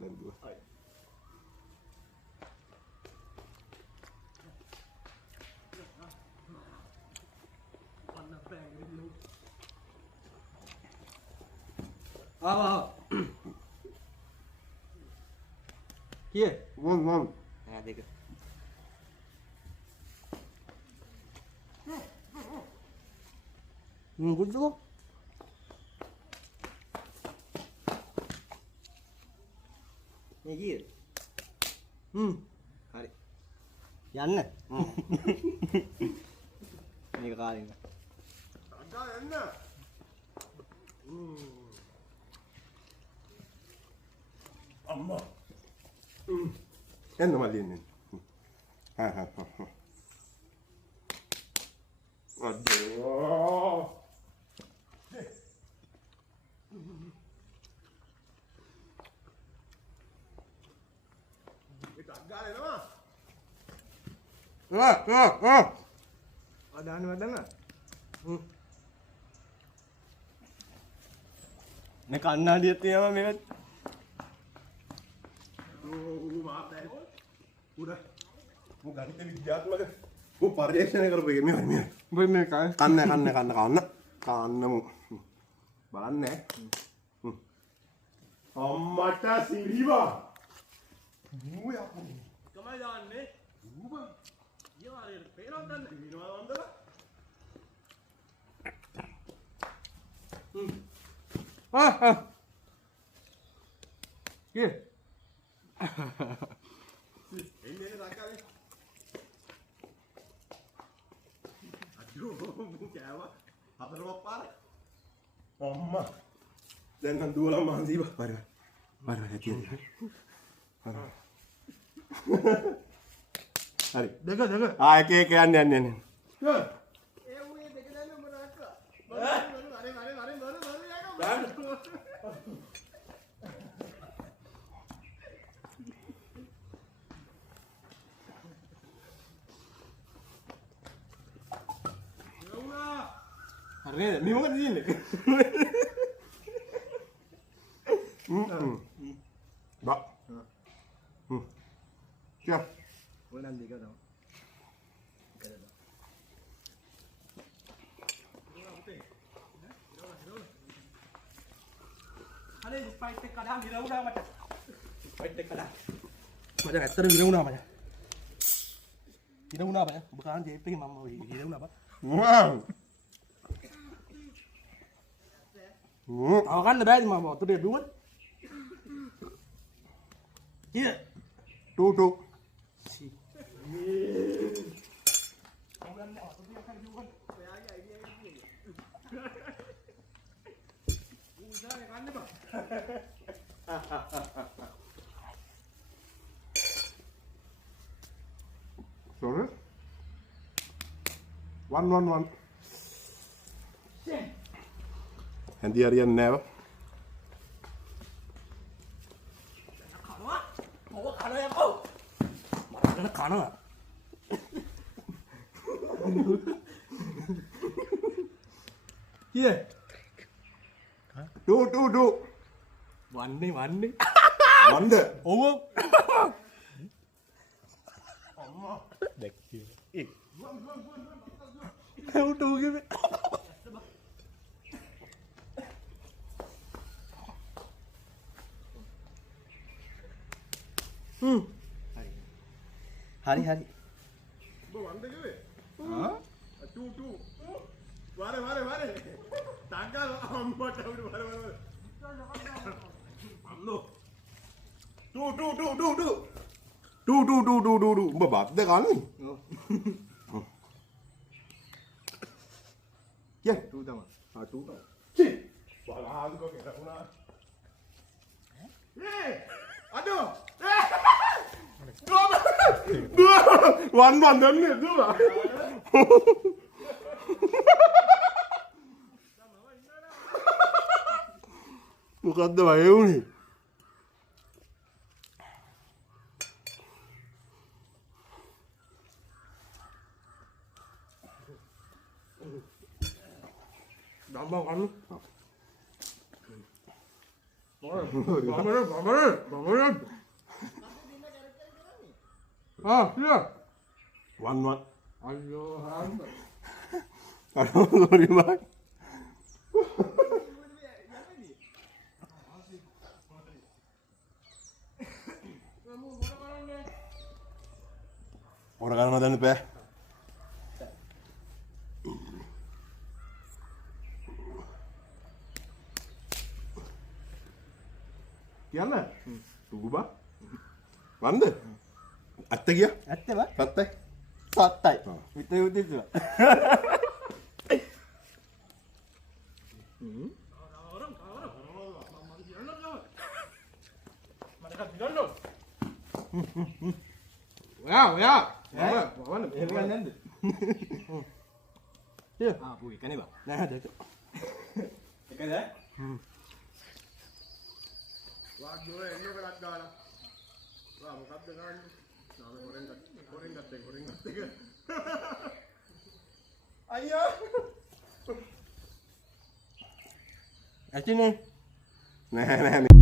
දැන් දුව. ආවා. කීයේ? වම්. ආ දෙක. ගුඩ්සකෝ. මේ කීයේ? හරි. යන්න. මේක කාලෙන්න. අඩා යන්න. අම්මා. එන්න මල්ලි එන්න. හා. අඩෝ. අදාන වදන්න. මේ කන්නාඩියක් තියෙනවා මේක. මු ගණිත විද්‍යාත්මක මු පර්යේෂණය කරපු එක මෙහෙම. උඹ මේ කන්න මු බලන්නේ. අම්මට සිරිවා. මු යපු. තමයි දාන්නේ. ඌබ. ඊවාරේ පේනවද දන්නේ? විනෝද වන්දලා. කීයේ? එන්නේ රාකාලේ. අඩෝ මු කෑවා. හතරවක් පාර. අම්මා. දැන් නම් දුවලා මහන්සිව. වර ඇතියි. හරි. දෙක. එක යන්න. ඒ උයේ දෙක දැන්න උඹ නාට්ටුවා. අර හරි මේ මොකද තියෙන්නේ? බා. කියා. ඔය නම් දෙක තමයි. අනේ ස්පයිට් එක කඩා විරවුණා මට. ස්පයිට් එක කඩා. මට ඇත්තට විරවුණා මට. විරවුණා බය. ඔබ කාන් ජේප් එකේ මම විරවුණා බා. වව්. අව ගන්න බෑද මම අතට දුවන. කිය. ටු. සි. ඔයගොල්ලෝ අතට යකන් දුවන. ඔයාගේ අයිඩියා එක කියන්නේ. උදානේ ගන්න බා. Sorry. 1. Handy harian nෑව. කනවා. මොකක් කන යකෝ. මරන්න කනවා. කියේ? ටු. වන්නේ. වන්ද. ඔව්. අම්මා. දැක්කේ. උට උගේ. හරි. ඔබ වන්ද කිව්වේ? ආ? ටු. වර. තංගල් අම්මට උඩ වර. අම්නෝ. ටු. උඹ බද්ද කන්නේ? ඔව්. ය. ටු තමයි. ආ ටු තමයි. චි. බලහාන්කෝ කෙරුණා. අඩෝ. වන් දන්නේ දුවා. මොකද්ද වගේ වුනේ? දම්බා කන්න. bangun. Ah, iya. One. Ayo, hamba. Aduh, sorry bang. Orang kan ada nih, Pe. Kiana? Tunggu bang. Mana? Atte kia? ඇත්ත බා Satte? සත්තයි ආ. විත යුතිතුවා Mereka bilang loh. Ya. Mana? එහෙම ගන්න නැද්ද Iya. ආ පුයි කනේ බා Nah, ada itu. එකද Waduh, ini berat gala. Wah, mau kapten kan? Nah, goreng gateng. Ayo. Sini. Nah, nih.